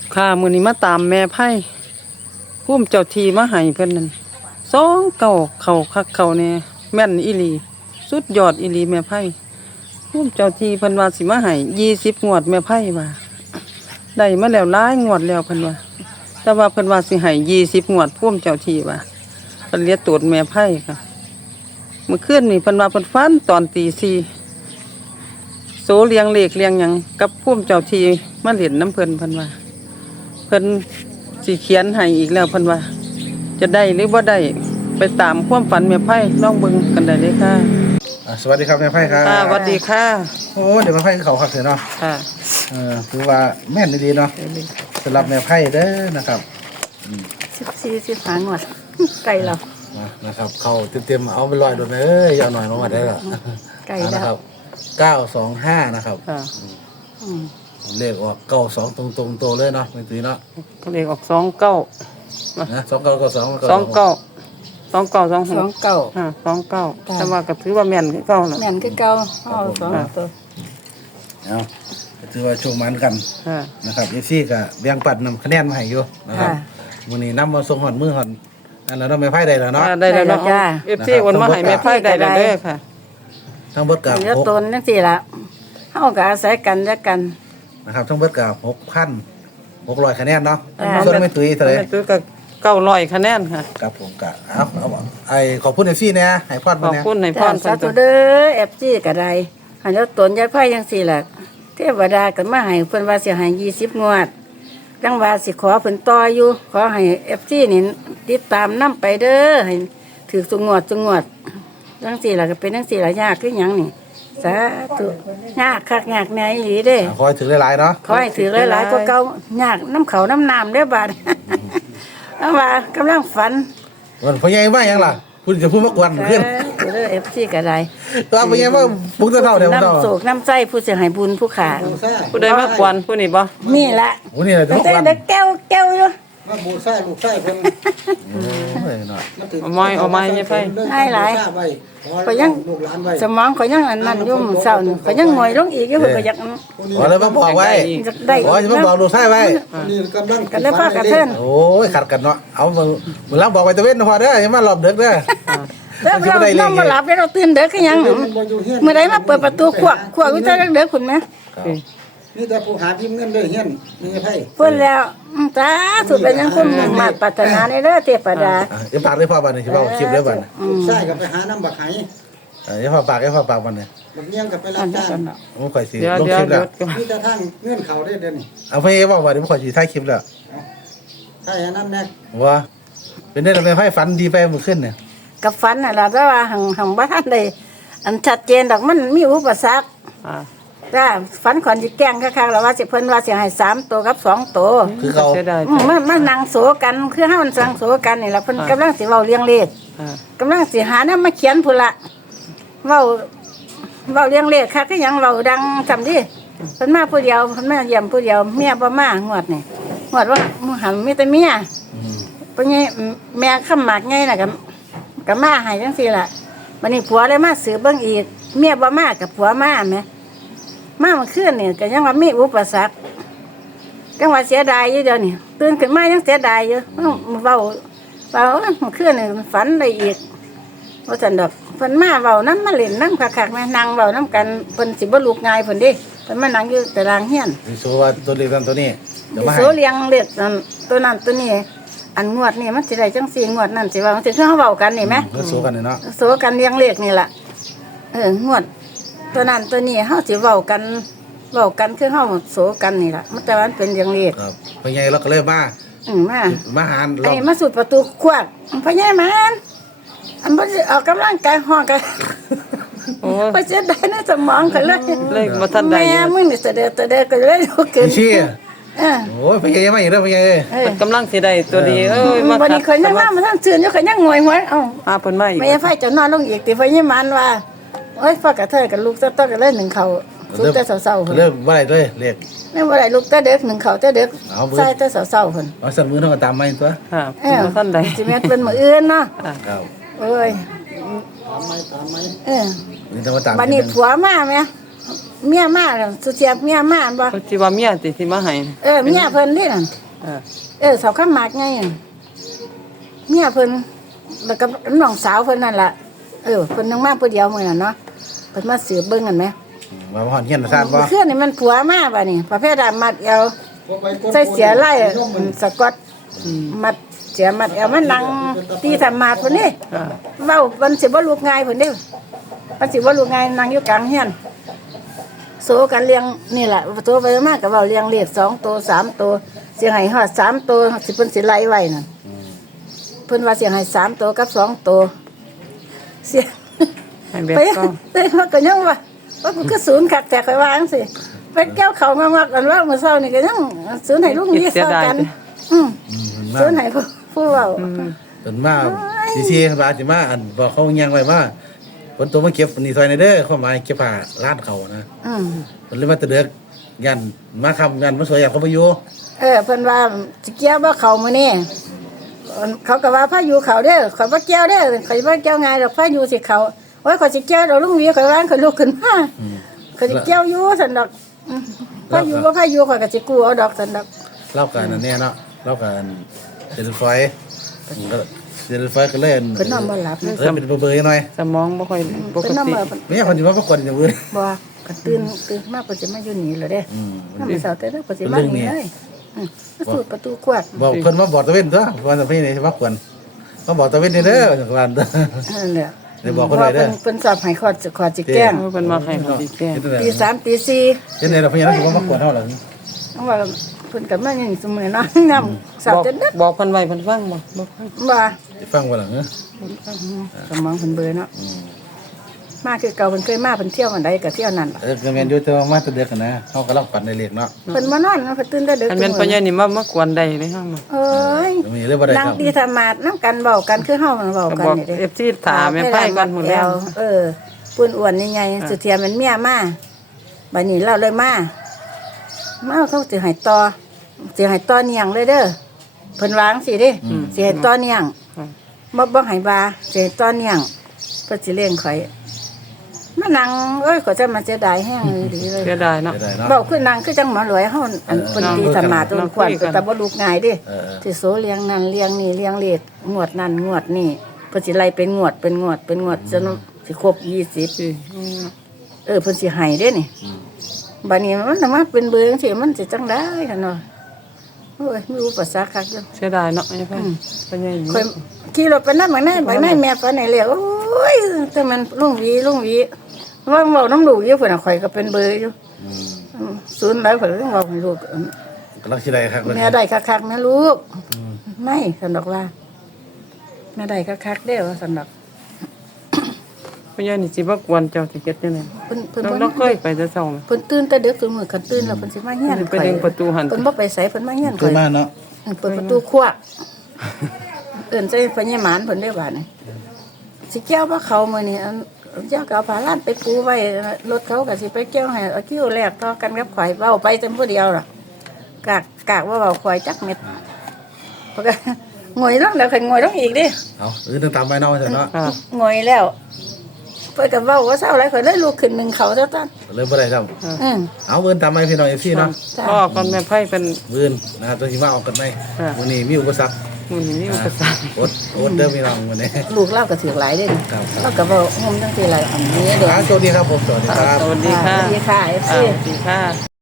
ค่ะมื้อนี้มาตามแม่ไผ่ภูมิเจ้าที่มาให้เพิ่นนั่น2 เก้าเข้าคักเข้าแน่แม่นอีหลีสุดยอดอีหลีแม่ไผ่ภูมิเจ้าที่เพิ่นว่าสิมาให้20 งวดแม่ไผ่ว่าได้มาแล้วหลายงวดแล้วเพิ่นว่าแต่ว่าเพิ่นว่าสิให้20 งวดภูมิเจ้าที่ว่าเพิ่นเรียกตรวจแม่ไผ่ค่ะเมื่อคืนนี่เพิ่นว่าเพิ่นฝันตอนตี 4โสเลียงเลขเลียงหยังกับภูมิเจ้าที่มาเล่นน้ำเพิ่นว่าเพิ่นสิเขียนให้อีกแล้วเพิ่นว่าจะได้หรือบ่ได้ไปตามความฝันแม่ไผ่ลองเบิ่งกันได้เลยค่ะสวัสดีครับแม่ไพ่ครับสวัสดีค่ะโอ้เดี๋ยวแม่ไพ่เขาขับเถอะเนาะค่ะถือว่าแม่นดีเนาะสำหรับแม่ไพ่เด้อนะครับ 14 15 งวดไกลแล้วนะครับเข้าเต็มๆเอาไปลอยโดนเอ้ยเอาหน่อยมาได้ละไกลแล้วนะครับ925นะครับเลขออก92ตรงๆโตเลยเนาะไม่ตีเนาะเลขออก2 9 นะ29ก็2 2 9 2 9 2 6 29 2 9แต่ว่าก็ถือว่าแม่นคือเก่าน่ะแม่นคือเก่าเอา2ตัวเอาถือว่าโชคมันกันนะครับเอฟซีก็แบ่งปันนำคะแนนมาให้อยู่นะครับมื้อนี้นำมาส่งฮอดมือฮอดอันแล้วเนาะแม่ไพ่ได้แล้วเนาะได้แล้วเนาะ FC โอนมาให้แม่ไผ่ได้แล้วเด้อค่ะทั้งเบิดกับเหลือตนจังซี่ล่ะเฮาก็อาศัยกันและกันนะครับทั้งเบิดกับ 6,600 คะแนนเนาะส่วนแม่ตุ้ยเท่าไหร่แม่ตุ้ยก็900 คะแนนค่ะครับผมก็เอาไอ้ขอบคุณ FC เนี่ยให้พรมาขอบคุณให้พรสาธุเด้อ FG ก็ได้หันแล้วตนยายไผจังซี่ล่ะเทวดาก็มาให้เพิ่นว่าสิให้20 งวดจังว่าสิขอเพิ่นต่ออยู่ขอให้ FG นี่ติดตามนำไปเด้อให้ถือสุงวดจังซี่ล่ะก็เป็นจังซี่ล่ะยากคือหยังนี่สาธุยากคักยากแน่อีหลีเด้ขอให้ถือหลายๆเนาะขอให้ถือหลายๆก็เก่ายากน้ำเขาน้ำน้ำเด้อบาดเอาว่ากำลังฝันมันพ่อใหญ่มาหยังล่ะคุณจะพูดมากวนขึ้นเด้อ FC ก็ได้ตัวพ่อใหญ่มาปุ้งเท่าเดียวน้ำโศกน้ำใจผู้สิให้บุญผู้ขาผู้ใดมากวนผู้นี้บ่นี่ล่ะโอ้นี่แหละทุกวันแต่แก้วอยู่มาบูชาลูกชายเพิ่นเอาไม้นี่ไผให้หลายก็ยังลูกหลานไว้สมองก็ยังอันนั้นอยู่มื้อเช้านี่ก็ยังงอยลงอีกอยู่ก็อยากว่าเลยมาบอกไว้ว่าจะมาบอกลูกชายไว้นี่กำลังก็เลยพากันเทินโอ้ยขัดกันเนาะเอามึงแล้วบอกไว้ตะเว้นพอเด้ออย่ามาหลบดึกเด้อแล้วเรานอนบ่หลับแล้วเราตื่นเด้อคือหยังมื้อใดมาเปิดประตูขวักอยู่แต่เด้อคุณแม่นี่แต่ผู้หาพิมพ์เงินเลยเฮียนมีไผเพิ่นแล้วจ้าสุดเป็นยังคนมุ่งมั่นปรารถนาในเด้อเทพดาอย่าปากเลยพ่อบัดนี้สิเว้าคลิปเลยบัดนี้ใช่ก็ไปหาน้ำบักไหอย่าพ่อปากบัดนี้บักเนียงก็ไปรับจ้างโอ้ข่อยสิลงคลิปแล้วมีแต่ทางเงื่อนเขาได้เด้อนี่เอาเพิ่นเว้าบัดนี้ข่อยสิถ่ายคลิปแล้วถ้าอย่างนั้นแน่ว่าเป็นได้แม่ไผฝันดีไปมื้อคืนเนี่ยก็ฝันน่ะล่ะแต่ว่าหังบ่ทันได้อันชัดเจนดอกมันมีอุปสรรคจ้าฝันขอนสิแกล้งคักๆแล้วว่าสิเพิ่นว่าสิให้3ตัวกับ2ตัวคือเขามันนั่งโสกันคือเฮามันสั่งโสกันนี่ล่ะเพิ่นกำลังสิเว้าเรียงเลขกำลังสิหานำมาเขียนพุ่นล่ะเว้าเรียงเลขคักคือหยังเว้าดังจำดิเพิ่นมาผู้เดียวเพิ่นมาเยี่ยมผู้เดียวเมียบ่มางวดนี่งวดว่าหันมีแต่เมียเพิ่นไงแม่คำหมากไงน่ะก็มาให้จังซี่ล่ะบัดนี้ผัวเลยมาสืบเบิ่งอีกเมียบ่มากับผัวมาแหมมาเมื่อคืนนี่ก็ยังว่ามีอุปสรรคจังว่าเสียดายอยู่เดี๋ยวนี้ตื่นขึ้นมายังเสียดายอยู่เว้าเมื่อคืนนี่ฝันได้อีกว่าซั่นดอกเพิ่นมาเว้านำมาเล่นนำคักๆแม่นั่งเว้านำกันเพิ่นสิบ่ลุกง่ายเพิ่นเด้เพิ่นมานั่งอยู่ตารางเฮียนสิโซว่าตัวเล็กตัวนี้เดี๋ยวมาให้โซเลี้ยงเล็กตัวนั้นตัวนี้อันงวดนี่มันสิได้จัง4งวดนั่นสิว่ามันสิคือเฮาเว้ากันนี่แหมโซกันเนาะโซกันเลี้ยงเล็กนี่ล่ะงวดตัวนั้นตัวนี้เฮาสิเว้ากันคือเฮาโสกันนี่ล่ะมันแต่ว่ามันเป็นเรื่องเล็กครับพ่อใหญ่เราก็เลยมาหาไอ้มาสุดประตูควักพ่อใหญ่มันอันบ่สิออกกำลังกายห้องกันโอ้บ่สิได้ในสมองกันเลยบ่ทันได้แม่มึงนี่เสด็จก็เลยลุกขึ้นชี้โอ้ยพ่อใหญ่มาอีกแล้วพ่อใหญ่กำลังสิได้ตัวดีมาบัดนี้ข่อยยังมาท่านซื่นอยู่ข่อยยังงวยหัวเอ้าเพิ่นมาอีกแม่ไฟจะนอนลงอีกติพ่อใหญ่มันว่าโอ้ยฝากกระเทยกับลูกซะต้องกันเลย1เขาสุกแต่เศร้าๆเริ่มบ่ได้เลยเรียกแม่บ่ได้ลูกแต่เด็ก1เขาแต่เด็กใส่แต่เศร้าๆเพิ่นเอาสั่นมือเฮาก็ตามมาอีกตัวครับท่านใดสิแม่นเป็นมื้ออื่นเนาะครับโอ้ยตามไหมนี่ต้องมาตามบัดนี้ผัวมาแม่เมียมาแล้วสุเทียบเมียมาบ่เขาสิว่าเมียติสิมาให้เมียเพิ่นนี่นั่นเออเสาข้ามหมากไงเมียเพิ่นแล้วก็น้องสาวเพิ่นนั่นล่ะเพิ่นนึงมาผู้เดียวมื้อนั้นเนาะเพิ่นมาสืบเบิ่งกันไหมมาหอนเฮียนทราบบ่เครื่องนี่มันผัวมาบ่นี่ประเภทมัดเอวใส่เสียไล่สกอตมัดเสียมัดเอวมันนั่งตีธรรมาดพุ่นนี่อ่าเว้ามันสิบ่ลูกง่ายพุ่นนี่มันสิบ่ลูกง่ายนั่งอยู่กลางเฮียนโซกันเลี้ยงนี่แหละตัวไปมากก็เว้าเลี้ยงเลข2ตัว3ตัวสิให้ฮอด3ตัวสิเพิ่นสิไล่ไว้นั่นเพิ่นว่าสิให้3ตัวกับ2ตัวเสียให้แบบไปก็ไปมันก็ยังว่ากูก็ศูนย์คักแต่ค่อยวาจังสิไปแก้วเขางอกๆกันว่ามื้อเช้านี่ก็ยังศูนย์ให้ลุงนี้เท่ากันศูนย์ให้ผู้เว้าเพิ่นมาซีๆว่าสิมาอันบอกเขายังไว้ว่าเพิ่นตัวมาเก็บนี่ซอยในเด้อความหมายเก็บผ้าร้านเขานะ เพิ่นเลยมาแตะเด็กยันมาคำยันมาสวยอยากเขาไปอยู่เพิ่นว่าสิเกี่ยวบ่เข้ามื้อนี้เขาก็ว่าพายุเขาเด้อข่อยบ่เกี่ยวเด้อข่อยบ่เกี่ยวง่ายดอกพายุสิเขาโอ้ยข่อยสิเกี่ยวดอกลุงหวีข่อยว่าข่อยลุกขึ้นมาข่อยสิเกี่ยวอยู่ซั่นดอกพายุบ่พายุข่อยก็สิกู้เอาดอกซั่นดอกเล่ากันอันเนี้ยเนาะเล่ากันเดลฟอยก็เดลฟอยก็เล่นเพิ่นนอนบ่หลับเป็นเบอร์ๆหน่อยสมองบ่ค่อยปกเพิ่นนอนติบ่ไม่ใช่คนที่ว่าประกวดอย่างอื่นบ่ก็ตื่นมาเพิ่นสิมาอยู่นี่แล้วเด้นำเช้าแต่เด้อเพิ่นสิมานี่เลยสูดประตูขวดบอกเพิ่นว่าบอกตะเวนตัววันตะเวนนี่ว่าควรก็บอกตะเวนนี่เด้อจังหวัดนั่นแหละเดี๋ยวบอกคนไว้เด้อเพิ่นสอบให้ขอสิแกล้งเพิ่นมาให้เขาสิแก้งตี3ตี4 เห็นไหนเราพยายามว่าประกวดเท่าไหร่เพราะว่าเพิ่นก็มาอย่างนี้เสมอเนาะนำสาวบอกจะดึกบอกเพิ่นไว้เพิ่นฟังบ่ฟังบ่ฟังว่าหลังเนอะสมองเพิ่นเบื่อเนาะมาคือเก่าเพิ่นเคยมาเพิ่นเที่ยวอันใดก็เที่ยวนั่นล่ะก็แม่นอยู่แต่ว่ามาแตะเด็กกันนะเขาก็รับปันในเล็กเนาะเพิ่นมานอนเพิ่นตื่นแต่ดึกอันเป็นพ่อใหญ่นี่มากวนได้เลยเฮามาเอ้ยมีเรื่องบ่ได้นั่งครับดีธรรมาดนำกันเว้ากันคือเฮามันเว้าก็กันบอกนี่เด้ FC ถามแม่ไผกันหมดแล้วปืนอ้วนใหญ่ๆสุเทียมันเมียมาบัดนี้เราเลยมาเขาสิให้ต่อเนียงเลยเด้อเพิ่นวางสิเด้สิให้ต่อเนียงบ่ให้บาสิให้ต่อเนียงเพิ่นสิเลี้ยงข่อยมานั่งก็จะมาเสียดายแห้งเลยดีเลยเสียดายเนาะได้เนาะเว้าคือนั่งคือจังหมอรวยเฮาอันเพิ่นตีธรรมาตุนควรแต่บ่ลูกง่ายเด้ สิโสเลี้ยงนั่นเลี้ยงนี่เลี้ยงเลขงวดนั่นงวดนี่เพิ่นสิไล่เป็นงวดจนสิครบ20เพิ่นสิให้เด้นี่บัดนี้มันมาเป็นเบอร์จังซี่มันสิจังได้คั่นเนาะโอ้ยมีอุปสรรคคักอยู่เสียดายเนาะไอ้ไผพ่อใหญ่นี่ค่อยขี่รถไปนำบักนายแม่ฝันให้แล้วโอ้ยแต่มันลุงหวีว่าเว้าน้ำลูกอยู่เพิ่นน่ะข่อยก็เป็นเบอร์อยู่ศูนย์แล้วเพิ่นต้องเว้าให้ลูกกำลังสิได้ครับแม่ได้คักๆนะลูกไม่สันดอกว่าแม่ได้คักๆเด้อว่าสันดอกพ่อใหญ่นี่สิบ่กวนเจ้าสิเฮ็ดจังได๋เพิ่นเราเคยไปแต่เช้าเพิ่นตื่นแต่ดึกซุมื้อคันตื่นแล้วเพิ่นสิมาเฮียนไปดึงประตูหันเพิ่นบ่ไปไสเพิ่นมาเฮียนคือมาเนาะเปิดประตูควักเอิ้นใส่พญาหมานเพิ่นได้ว่านี่สิเกี่ยวบ่เขามื้อนี้เจ้าก็เอาผ้าล้านไปปูไว้รถเขาก็สิไปเกี่ยวให้เอาคิวแรกต่อกันกับข่อยเว้าไปแต่ผู้เดียวล่ะกากว่าเว้าข่อยจักเม็ดเพราะก็งอยลงแล้วค่อยงอยลงอีกดิเอาต้องตามไปเนาะเถอะเนาะค่ะงอยแล้วเพิ่นก็เว้าว่าเช้าหลายข่อยเลยลุกขึ้นหนึ่งเขาซะตอนเริ่มบ่ได้ครับ เอาเบิ่นตามไปพี่น้อง FC เนาะพ่อก่อนแม่ไผเป็นเบิ่นนะครับตัวสิมาออกกันไหมมื้อนี้มีอุปสรรคมื้อนี้มีอุปสรรคอดเด้อพี่น้องมื้อนี้ลูกเล่าก็ถือหลายเด้อครับเราก็เว้าห่มจังซี่หลายอันนี้เด้อสวัสดีครับผมสวัสดีครับสวัสดีค่ะสวัสดีค่ะ FC สวัสดีค่ะ